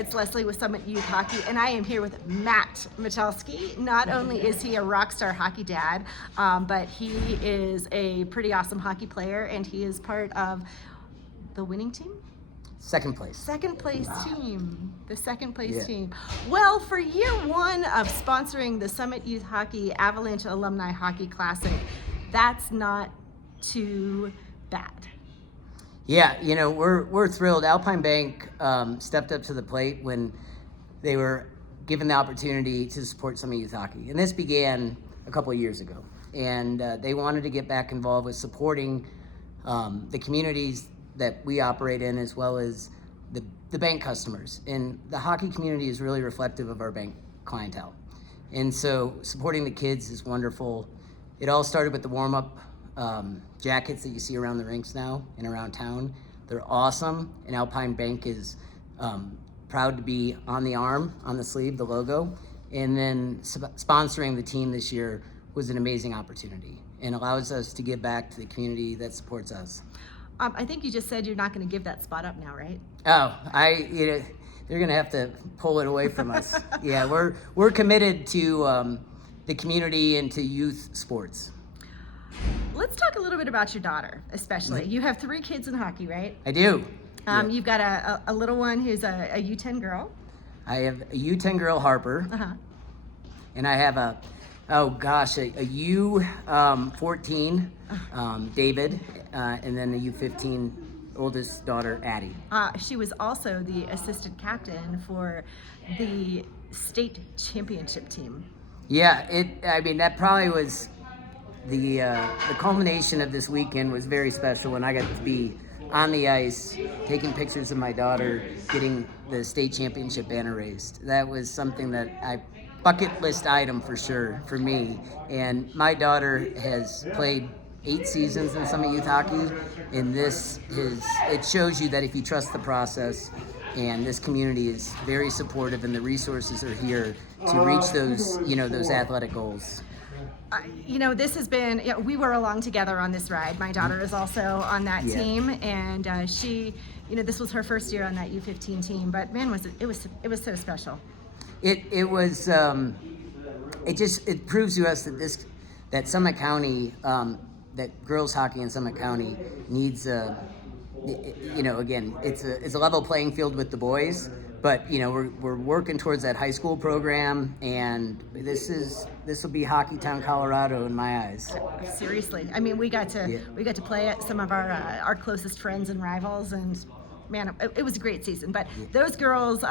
it's Leslie with Summit Youth Hockey, and I am here with Matt Michalski. Not only is he a rock star hockey dad, but he is a pretty awesome hockey player, and he is part of the winning team? Second place. Second place team. The second place Yeah. team. Well, for year one of sponsoring the Summit Youth Hockey Avalanche Alumni Hockey Classic, that's not too bad. Yeah, you know, we're thrilled. Alpine Bank stepped up to the plate when they were given the opportunity to support Summit Youth Hockey. And this began a couple of years ago. And they wanted to get back involved with supporting the communities that we operate in, as well as the bank customers. And the hockey community is really reflective of our bank clientele. And so supporting the kids is wonderful. It all started with the warm-up jackets that you see around the rinks now and around town. They're awesome, and Alpine Bank is proud to be on the arm, on the sleeve, the logo. And then sponsoring the team this year was an amazing opportunity and allows us to give back to the community that supports us. I think you just said you're not going to give that spot up now, right? Oh, they're going to have to pull it away from us. Yeah, we're committed to the community and to youth sports. Let's talk a little bit about your daughter, especially. You have 3 kids in hockey, right? I do. Yeah. You've got a little one who's a U10 girl. I have a U10 girl, Harper, and I have a U14, David, and then a U15 oldest daughter, Addie. She was also the assistant captain for the state championship team. Yeah, that probably was the culmination of this weekend. Was very special when I got to be on the ice, taking pictures of my daughter getting the state championship banner raised. That was something that bucket list item for sure for me. And my daughter has played 8 seasons in Summit Youth Hockey, and it shows you that if you trust the process, and this community is very supportive, and the resources are here to reach those athletic goals. This has been, we were along together on this ride. My daughter is also on that team, and she, this was her first year on that U15 team, but man, it was so special. It was, it proves to us that Summit County, that girls hockey in Summit County needs again, it's a level playing field with the boys, but we're working towards that high school program, and this will be Hockey Town, Colorado in my eyes. Seriously, we got to play at some of our closest friends and rivals, and man, it was a great season. But those girls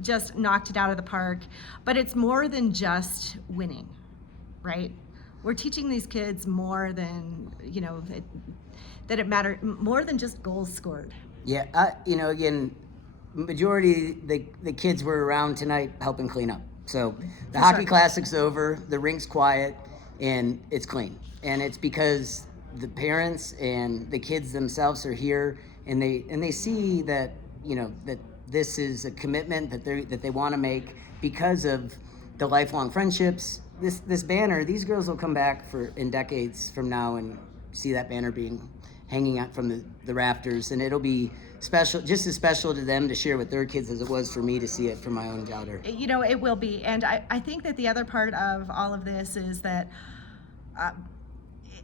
just knocked it out of the park. But it's more than just winning, right? We're teaching these kids more than that it matters, more than just goals scored. Yeah, again, majority the kids were around tonight helping clean up. So the hockey classic's over, the rink's quiet, and it's clean. And it's because the parents and the kids themselves are here, and they see that that this is a commitment that they want to make because of the lifelong friendships. This banner, these girls will come back in decades from now and see that banner being hanging out from the rafters, and it'll be special, just as special to them to share with their kids as it was for me to see it from my own daughter. It will be, and I think that the other part of all of this is that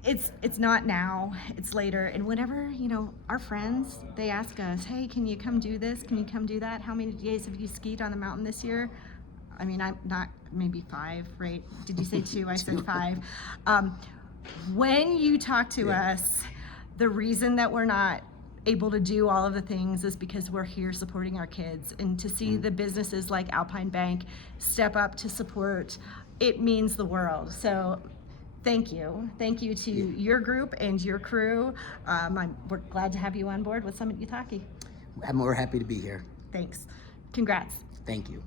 it's not now, it's later, and whenever our friends, they ask us, hey, can you come do this, can you come do that, how many days have you skied on the mountain this year? I'm not, maybe 5, right? Did you say 2? I said 5. When you talk to us, the reason that we're not able to do all of the things is because we're here supporting our kids, and to see the businesses like Alpine Bank step up to support, it means the world. So thank you to your group and your crew. We're glad to have you on board with Summit Youth Hockey. I'm more happy to be here. Thanks. Congrats. Thank you.